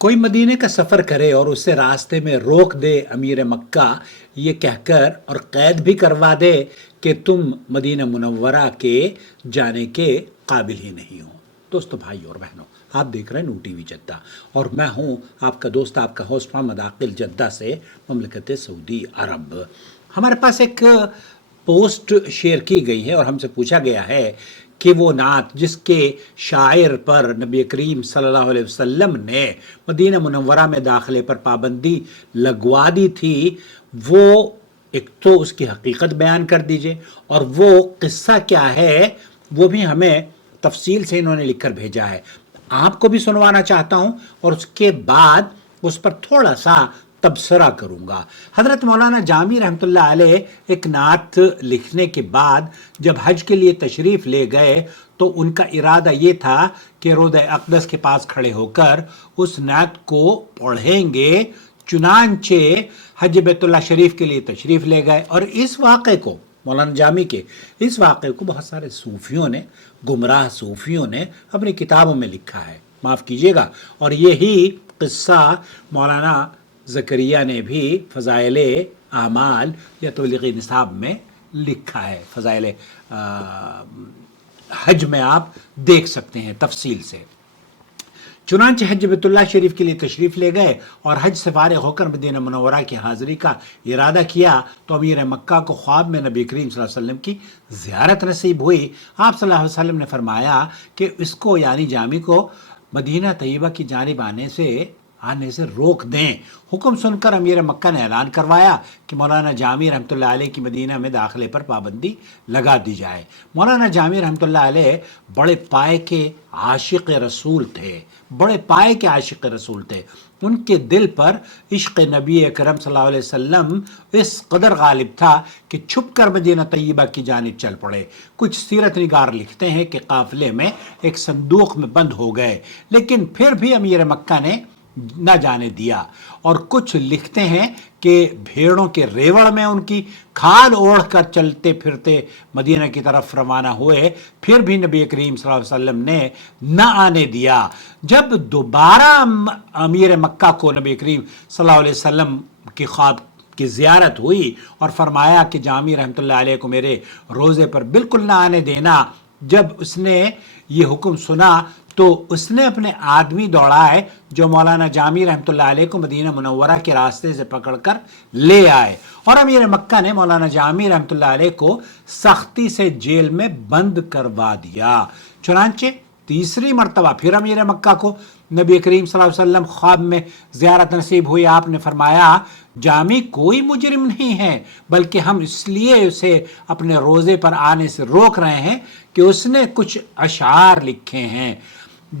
کوئی مدینے کا سفر کرے اور اسے راستے میں روک دے امیر مکہ، یہ کہہ کر اور قید بھی کروا دے کہ تم مدینہ منورہ کے جانے کے قابل ہی نہیں ہو۔ دوستو، بھائی اور بہنوں، آپ دیکھ رہے ہیں نو ٹی وی جدہ، اور میں ہوں آپ کا دوست، آپ کا ہوسٹ محمد عاقل، جدہ سے، مملکت سعودی عرب۔ ہمارے پاس ایک پوسٹ شیئر کی گئی ہے اور ہم سے پوچھا گیا ہے کہ وہ نعت جس کے شاعر پر نبی کریم صلی اللہ علیہ وسلم نے مدینہ منورہ میں داخلے پر پابندی لگوا دی تھی، وہ ایک تو اس کی حقیقت بیان کر دیجئے، اور وہ قصہ کیا ہے وہ بھی ہمیں تفصیل سے انہوں نے لکھ کر بھیجا ہے۔ آپ کو بھی سنوانا چاہتا ہوں اور اس کے بعد اس پر تھوڑا سا تبصرہ کروں گا۔ حضرت مولانا جامی رحمۃ اللہ علیہ ایک نعت لکھنے کے بعد جب حج کے لیے تشریف لے گئے تو ان کا ارادہ یہ تھا کہ روضہ اقدس کے پاس کھڑے ہو کر اس نعت کو پڑھیں گے، چنانچہ حج بیت اللہ شریف کے لیے تشریف لے گئے۔ اور اس واقعے کو، مولانا جامی کے اس واقعے کو بہت سارے صوفیوں نے، گمراہ صوفیوں نے اپنی کتابوں میں لکھا ہے، معاف کیجیے گا، اور یہی قصہ مولانا زکریا نے بھی فضائل اعمال یا تبلیغ نصاب میں لکھا ہے۔ فضائل حج میں آپ دیکھ سکتے ہیں تفصیل سے۔ چنانچہ حج بیت اللہ شریف کے لیے تشریف لے گئے اور حج سے فارغ ہو کر مدینہ منورہ کی حاضری کا ارادہ کیا تو امیر مکہ کو خواب میں نبی کریم صلی اللہ علیہ وسلم کی زیارت نصیب ہوئی۔ آپ صلی اللہ علیہ وسلم نے فرمایا کہ اس کو، یعنی جامی کو، مدینہ طیبہ کی جانب آنے سے روک دیں۔ حکم سن کر امیر مکہ نے اعلان کروایا کہ مولانا جامی رحمۃ اللہ علیہ کی مدینہ میں داخلے پر پابندی لگا دی جائے۔ مولانا جامی رحمۃ اللہ علیہ بڑے پائے کے عاشق رسول تھے، بڑے پائے کے عاشق رسول تھے۔ ان کے دل پر عشق نبی اکرم صلی اللہ علیہ وسلم اس قدر غالب تھا کہ چھپ کر مدینہ طیبہ کی جانب چل پڑے۔ کچھ سیرت نگار لکھتے ہیں کہ قافلے میں ایک صندوق میں بند ہو گئے، لیکن پھر بھی امیر مکہ نے نہ جانے دیا، اور کچھ لکھتے ہیں کہ بھیڑوں کے ریوڑ میں ان کی کھال اوڑھ کر چلتے پھرتے مدینہ کی طرف روانہ ہوئے، پھر بھی نبی کریم صلی اللہ علیہ وسلم نے نہ آنے دیا۔ جب دوبارہ امیر مکہ کو نبی کریم صلی اللہ علیہ وسلم کی خواب کی زیارت ہوئی اور فرمایا کہ جامی رحمۃ اللہ علیہ کو میرے روزے پر بالکل نہ آنے دینا، جب اس نے یہ حکم سنا تو اس نے اپنے آدمی دوڑائے جو مولانا جامی رحمۃ اللہ علیہ کو مدینہ منورہ کے راستے سے پکڑ کر لے آئے، اور امیر مکہ نے مولانا جامی رحمۃ اللہ علیہ کو سختی سے جیل میں بند کروا دیا۔ چنانچہ تیسری مرتبہ پھر امیر مکہ کو نبی کریم صلی اللہ علیہ وسلم خواب میں زیارت نصیب ہوئی۔ آپ نے فرمایا جامی کوئی مجرم نہیں ہے، بلکہ ہم اس لیے اسے اپنے روزے پر آنے سے روک رہے ہیں کہ اس نے کچھ اشعار لکھے ہیں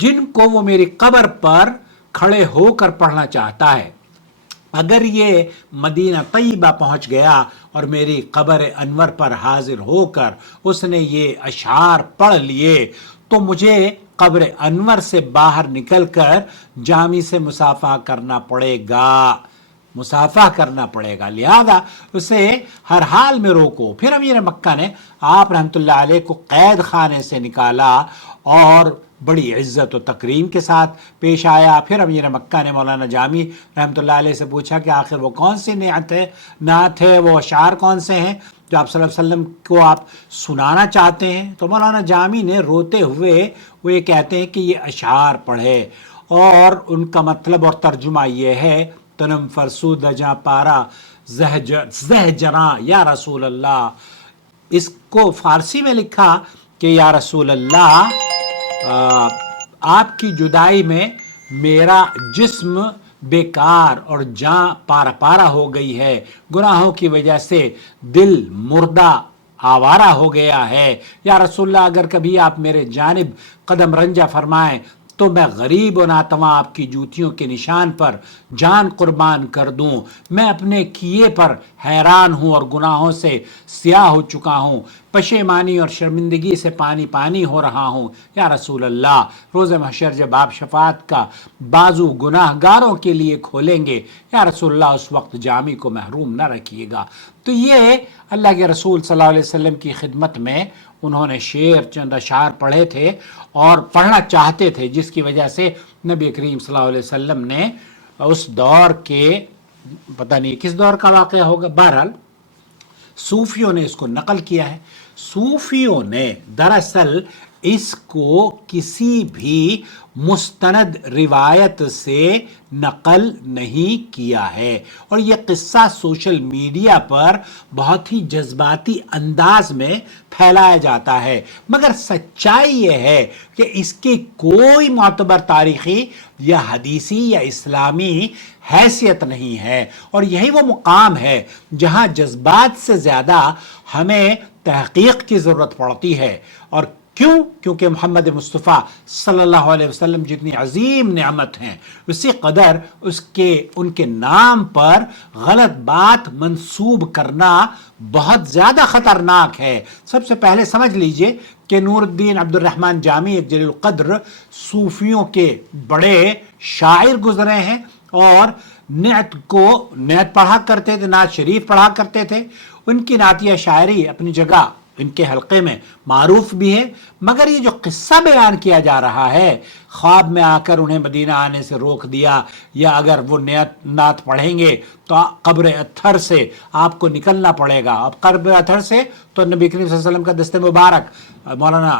جن کو وہ میری قبر پر کھڑے ہو کر پڑھنا چاہتا ہے۔ اگر یہ مدینہ طیبہ پہنچ گیا اور میری قبر انور پر حاضر ہو کر اس نے یہ اشعار پڑھ لیے تو مجھے قبر انور سے باہر نکل کر جامی سے مصافحہ کرنا پڑے گا، لہذا اسے ہر حال میں روکو۔ پھر امیر مکہ نے آپ رحمۃ اللہ علیہ کو قید خانے سے نکالا اور بڑی عزت و تکریم کے ساتھ پیش آیا۔ پھر امیر مکہ نے مولانا جامی رحمۃ اللہ علیہ سے پوچھا کہ آخر وہ کون سی نعت ہے، وہ اشعار کون سے ہیں جو آپ صلی اللہ علیہ وسلم کو آپ سنانا چاہتے ہیں؟ تو مولانا جامی نے روتے ہوئے وہ یہ کہتے ہیں کہ یہ اشعار پڑھے، اور ان کا مطلب اور ترجمہ یہ ہے: تنم فرسود جاں پارا زہ جراں یا رسول اللہ۔ اس کو فارسی میں لکھا کہ یا رسول اللہ، آپ کی جدائی میں میرا جسم بیکار اور جاں پارا پارا ہو گئی ہے، گناہوں کی وجہ سے دل مردہ آوارہ ہو گیا ہے۔ یا رسول اللہ، اگر کبھی آپ میرے جانب قدم رنجہ فرمائیں تو میں غریب و ناتواں آپ کی جوتیوں کے نشان پر جان قربان کر دوں۔ میں اپنے کیے پر حیران ہوں اور گناہوں سے سیاہ ہو چکا ہوں، پشیمانی اور شرمندگی سے پانی پانی ہو رہا ہوں۔ یا رسول اللہ، روز محشر جب آپ شفاعت کا بازو گناہ گاروں کے لیے کھولیں گے، یا رسول اللہ اس وقت جامی کو محروم نہ رکھیے گا۔ تو یہ اللہ کے رسول صلی اللہ علیہ وسلم کی خدمت میں انہوں نے شعر چند اشعار پڑھے تھے اور پڑھنا چاہتے تھے، جس کی وجہ سے نبی کریم صلی اللہ علیہ وسلم نے اس دور کے، پتہ نہیں کس دور کا واقعہ ہوگا، بہرحال صوفیوں نے اس کو نقل کیا ہے۔ صوفیوں نے دراصل اس کو کسی بھی مستند روایت سے نقل نہیں کیا ہے، اور یہ قصہ سوشل میڈیا پر بہت ہی جذباتی انداز میں پھیلایا جاتا ہے، مگر سچائی یہ ہے کہ اس کی کوئی معتبر تاریخی یا حدیثی یا اسلامی حیثیت نہیں ہے، اور یہی وہ مقام ہے جہاں جذبات سے زیادہ ہمیں تحقیق کی ضرورت پڑتی ہے۔ اور کیونکہ محمد مصطفیٰ صلی اللہ علیہ وسلم جتنی عظیم نعمت ہیں، اسی قدر ان کے نام پر غلط بات منسوب کرنا بہت زیادہ خطرناک ہے۔ سب سے پہلے سمجھ لیجئے کہ نور الدین عبد الرحمن جامی ایک جلیل القدر صوفیوں کے بڑے شاعر گزرے ہیں، اور نعت پڑھا کرتے تھے، نعت شریف پڑھا کرتے تھے۔ ان کی نعتیہ شاعری اپنی جگہ ان کے حلقے میں معروف بھی ہے، مگر یہ جو قصہ بیان کیا جا رہا ہے، خواب میں آ کر انہیں مدینہ آنے سے روک دیا، یا اگر وہ نعت پڑھیں گے تو قبر اتھر سے آپ کو نکلنا پڑے گا۔ اب قبر اتھر سے تو نبی کریم صلی اللہ علیہ وسلم کا دست مبارک مولانا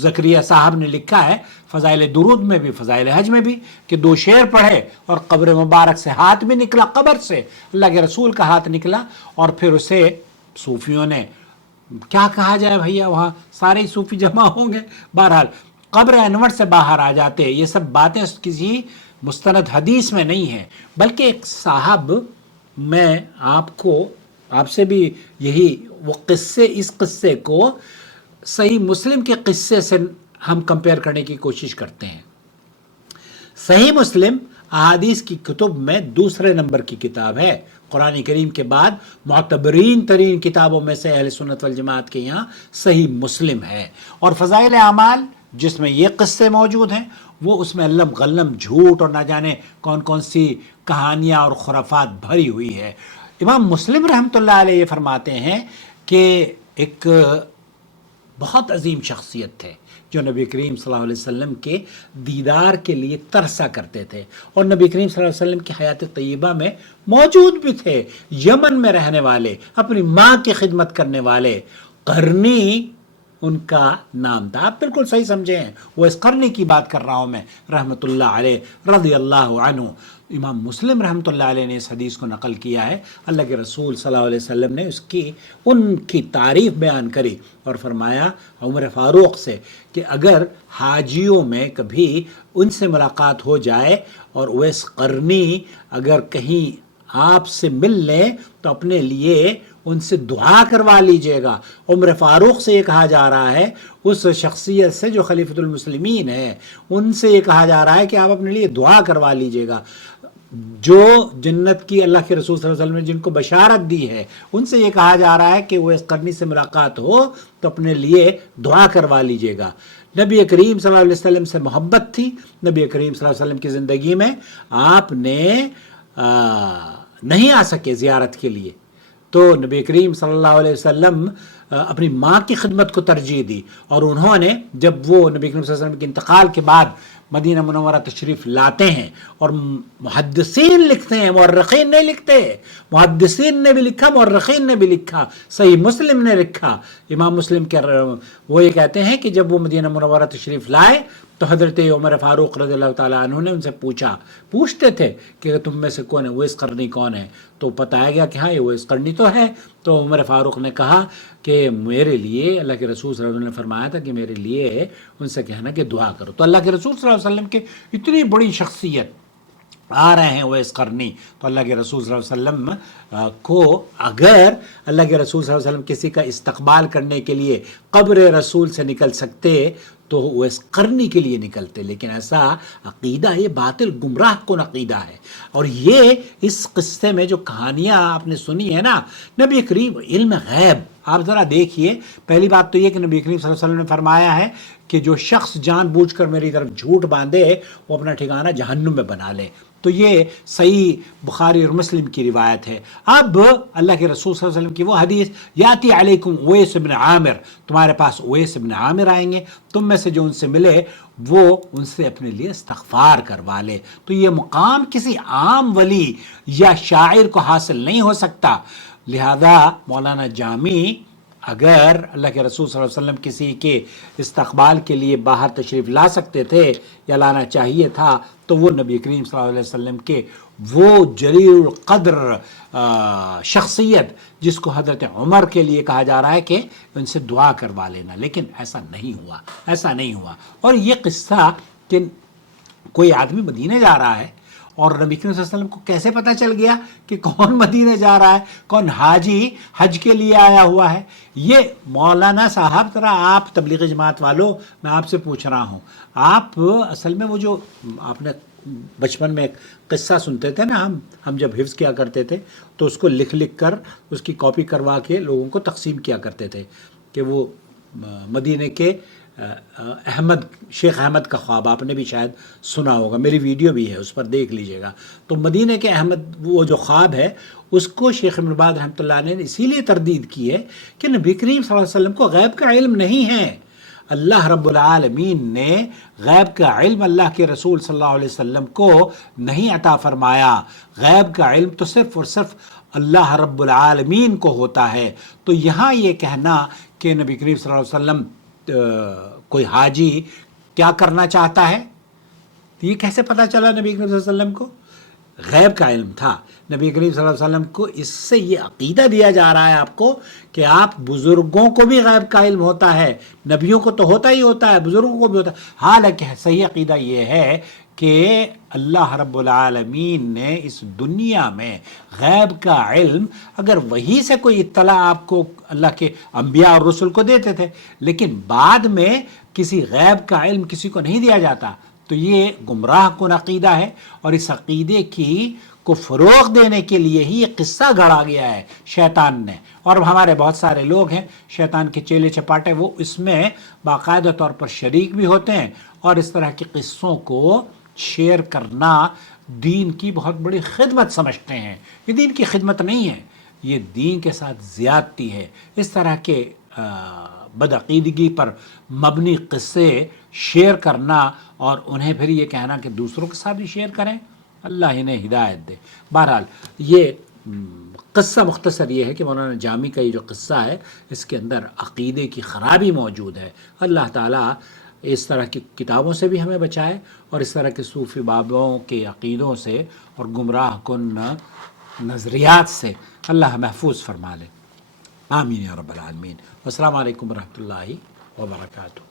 زکریا صاحب نے لکھا ہے فضائل درود میں بھی، فضائل حج میں بھی، کہ 2 شعر پڑھے اور قبر مبارک سے ہاتھ بھی نکلا، قبر سے اللہ کے رسول کا ہاتھ نکلا، اور پھر اسے صوفیوں نے، کیا کہا جائے بھیا، وہاں سارے صوفی جمع ہوں گے، بہرحال قبر انور سے باہر آ جاتے۔ یہ سب باتیں کسی مستند حدیث میں نہیں ہیں، بلکہ ایک صاحب، میں آپ سے بھی یہی اس قصے کو صحیح مسلم کے قصے سے ہم کمپیئر کرنے کی کوشش کرتے ہیں۔ صحیح مسلم احادیث کی کتب میں دوسرے نمبر کی کتاب ہے، قرآن کریم کے بعد معتبرین ترین کتابوں میں سے اہل سنت والجماعت کے یہاں صحیح مسلم ہے، اور فضائل اعمال جس میں یہ قصے موجود ہیں، وہ اس میں علم غلم جھوٹ اور نہ جانے کون کون سی کہانیاں اور خرافات بھری ہوئی ہے۔ امام مسلم رحمۃ اللہ علیہ یہ فرماتے ہیں کہ ایک بہت عظیم شخصیت تھے جو نبی کریم صلی اللہ علیہ وسلم کے دیدار کے لیے ترسا کرتے تھے، اور نبی کریم صلی اللہ علیہ وسلم کی حیات طیبہ میں موجود بھی تھے، یمن میں رہنے والے، اپنی ماں کی خدمت کرنے والے، قرنی ان کا نام تھا۔ آپ بالکل صحیح سمجھے ہیں، وہ اس قرنی کی بات کر رہا ہوں میں، رحمۃ اللہ علیہ رضی اللہ عنہ۔ امام مسلم رحمۃ اللہ علیہ نے اس حدیث کو نقل کیا ہے، اللہ کے رسول صلی اللہ علیہ وسلم نے ان کی تعریف بیان کری اور فرمایا عمر فاروق سے کہ اگر حاجیوں میں کبھی ان سے ملاقات ہو جائے اور اویس قرنی اگر کہیں آپ سے مل لیں تو اپنے لیے ان سے دعا کروا لیجئے گا۔ عمر فاروق سے یہ کہا جا رہا ہے، اس شخصیت سے جو خلیفۃ المسلمین ہے، ان سے یہ کہا جا رہا ہے کہ آپ اپنے لیے دعا کروا لیجئے گا۔ جو جنت کی اللہ کے رسول صلی اللہ علیہ وسلم نے جن کو بشارت دی ہے، ان سے یہ کہا جا رہا ہے کہ وہ اس قرنی سے ملاقات ہو تو اپنے لیے دعا کروا لیجئے گا۔ نبی کریم صلی اللہ علیہ وسلم سے محبت تھی، نبی کریم صلی اللہ علیہ وسلم کی زندگی میں آپ نے نہیں آ سکے زیارت کے لیے، تو نبی کریم صلی اللہ علیہ وسلم اپنی ماں کی خدمت کو ترجیح دی، اور انہوں نے جب وہ نبی کریم صلی اللہ علیہ وسلم کے انتقال کے بعد مدینہ منورہ تشریف لاتے ہیں، اور محدثین لکھتے ہیں، مورخین نہیں لکھتے، محدثین نے بھی لکھا، مورخین نے بھی لکھا، صحیح مسلم نے لکھا، امام مسلم کے وہ یہ کہتے ہیں کہ جب وہ مدینہ منورہ تشریف لائے تو حضرت عمر فاروق رضی اللہ تعالیٰ عنہ نے ان سے پوچھتے تھے کہ تم میں سے کون ہے، اویس قرنی کون ہے؟ تو بتایا گیا کہ ہاں یہ اویس قرنی تو ہے۔ تو عمر فاروق نے کہا کہ میرے لیے اللہ کے رسول صلی اللہ علیہ وسلم نے فرمایا تھا کہ میرے لیے ان سے کہنا کہ دعا کرو۔ تو اللہ کے رسول صلی اللہ علیہ وسلم کے اتنی بڑی شخصیت آ رہے ہیں اویس قرنی، تو اللہ کے رسول صلی اللہ علیہ وسلم کو اگر اللہ کے رسول صلی اللہ علیہ وسلم کسی کا استقبال کرنے کے لیے قبر رسول سے نکل سکتے تو اویس قرنی کے لیے نکلتے، لیکن ایسا عقیدہ یہ باطل گمراہ کن عقیدہ ہے۔ اور یہ اس قصے میں جو کہانیاں آپ نے سنی ہے نا، نبی کریم علم غیب آپ ذرا دیکھیے، پہلی بات تو یہ کہ نبی کریم صلی اللہ علیہ وسلم نے فرمایا ہے کہ جو شخص جان بوجھ کر میری طرف جھوٹ باندھے وہ اپنا ٹھکانہ جہنم میں بنا لے، تو یہ صحیح بخاری اور مسلم کی روایت ہے۔ اب اللہ کے رسول صلی اللہ علیہ وسلم کی وہ حدیث، یاتی علیکم اویس بن عامر، تمہارے پاس اویس بن عامر آئیں گے، تم میں سے جو ان سے ملے وہ ان سے اپنے لیے استغفار کروا لے۔ تو یہ مقام کسی عام ولی یا شاعر کو حاصل نہیں ہو سکتا، لہذا مولانا جامی اگر اللہ کے رسول صلی اللہ علیہ وسلم کسی کے استقبال کے لیے باہر تشریف لا سکتے تھے یا لانا چاہیے تھا تو وہ نبی کریم صلی اللہ علیہ وسلم کے وہ جلیل القدر شخصیت جس کو حضرت عمر کے لیے کہا جا رہا ہے کہ ان سے دعا کروا لینا، لیکن ایسا نہیں ہوا، ایسا نہیں ہوا۔ اور یہ قصہ کہ کوئی آدمی مدینے جا رہا ہے اور نبی کریم صلی اللہ علیہ وسلم کو کیسے پتہ چل گیا کہ کون مدینے جا رہا ہے، کون حاجی حج کے لیے آیا ہوا ہے؟ یہ مولانا صاحب ذرا آپ تبلیغ جماعت والوں، میں آپ سے پوچھ رہا ہوں، آپ اصل میں وہ جو آپ نے بچپن میں ایک قصہ سنتے تھے نا، ہم جب حفظ کیا کرتے تھے تو اس کو لکھ کر اس کی کاپی کروا کے لوگوں کو تقسیم کیا کرتے تھے کہ وہ مدینے کے شیخ احمد کا خواب، آپ نے بھی شاید سنا ہوگا، میری ویڈیو بھی ہے اس پر دیکھ لیجئے گا۔ تو مدینے کے احمد وہ جو خواب ہے اس کو شیخ ابن باز رحمۃ اللہ علیہ نے اسی لیے تردید کی ہے کہ نبی کریم صلی اللہ علیہ وسلم کو غیب کا علم نہیں ہے۔ اللہ رب العالمین نے غیب کا علم اللہ کے رسول صلی اللہ علیہ وسلم کو نہیں عطا فرمایا، غیب کا علم تو صرف اور صرف اللہ رب العالمین کو ہوتا ہے۔ تو یہاں یہ کہنا کہ نبی کریم صلی اللہ علیہ وسلم کوئی حاجی کیا کرنا چاہتا ہے، یہ کیسے پتہ چلا نبی کریم صلی اللہ علیہ وسلم کو؟ غیب کا علم تھا نبی کریم صلی اللہ علیہ وسلم کو۔ اس سے یہ عقیدہ دیا جا رہا ہے آپ کو کہ آپ بزرگوں کو بھی غیب کا علم ہوتا ہے، نبیوں کو تو ہوتا ہی ہوتا ہے، بزرگوں کو بھی ہوتا ہے۔ حالانکہ صحیح عقیدہ یہ ہے کہ اللہ رب العالمین نے اس دنیا میں غیب کا علم، اگر وہی سے کوئی اطلاع آپ کو اللہ کے انبیاء اور رسل کو دیتے تھے، لیکن بعد میں کسی غیب کا علم کسی کو نہیں دیا جاتا، تو یہ گمراہ کن عقیدہ ہے۔ اور اس عقیدے کو فروغ دینے کے لیے ہی یہ قصہ گھڑا گیا ہے شیطان نے، اور ہمارے بہت سارے لوگ ہیں شیطان کے چیلے چپاٹے، وہ اس میں باقاعدہ طور پر شریک بھی ہوتے ہیں اور اس طرح کے قصوں کو شیئر کرنا دین کی بہت بڑی خدمت سمجھتے ہیں۔ یہ دین کی خدمت نہیں ہے، یہ دین کے ساتھ زیادتی ہے۔ اس طرح کے بدعقیدگی پر مبنی قصے شیئر کرنا اور انہیں پھر یہ کہنا کہ دوسروں کے ساتھ بھی شیئر کریں، اللہ انہیں ہدایت دے۔ بہرحال یہ قصہ مختصر یہ ہے کہ مولانا جامی کا یہ جو قصہ ہے اس کے اندر عقیدے کی خرابی موجود ہے۔ اللہ تعالیٰ اس طرح کی کتابوں سے بھی ہمیں بچائے اور اس طرح کے صوفی بابوں کے عقیدوں سے اور گمراہ کن نظریات سے اللہ محفوظ فرما لے۔ آمین یا رب العالمین۔ السلام علیکم ورحمۃ اللہ وبرکاتہ۔